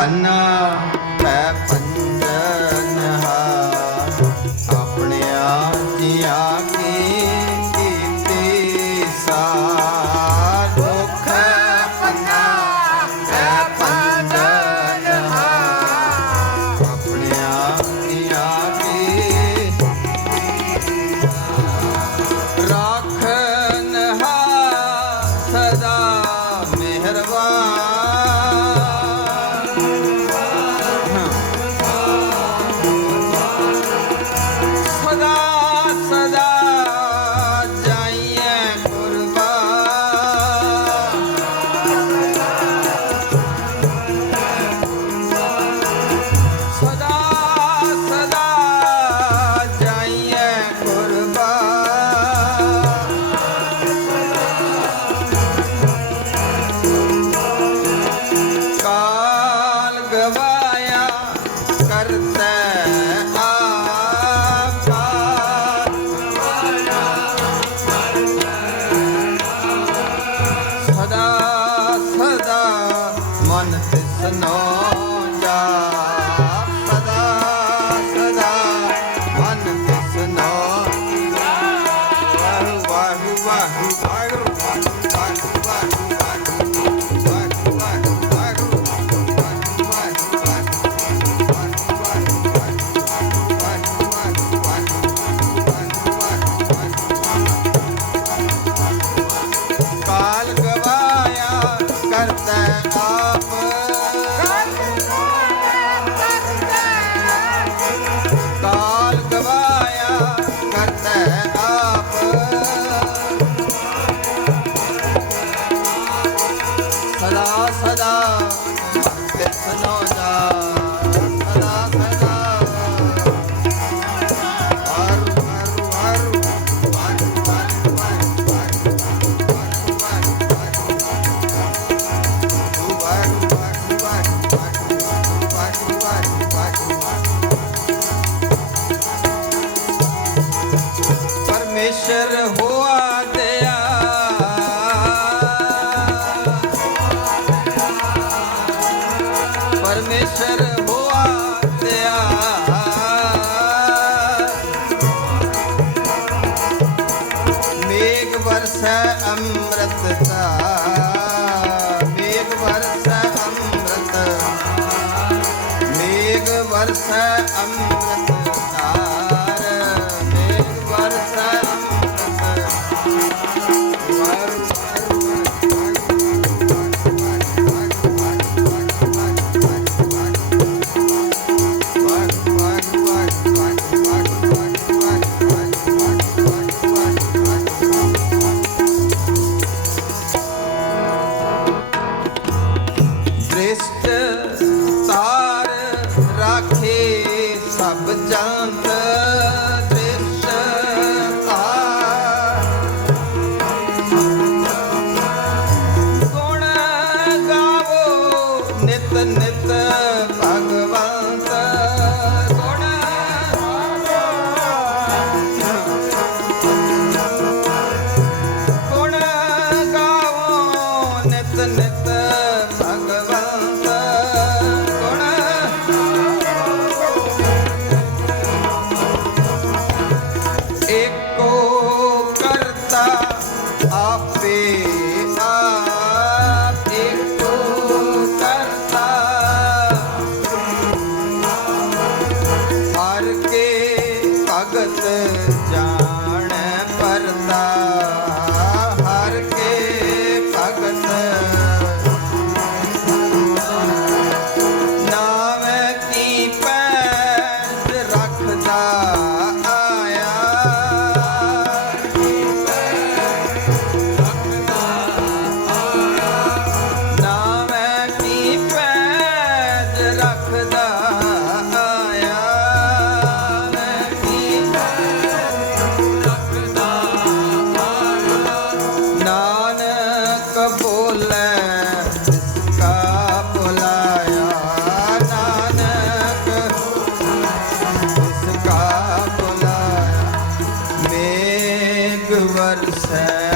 Panna time. the whole ਸਭ ਜਾਣਦਾ। coffee. ਵਰਸੈ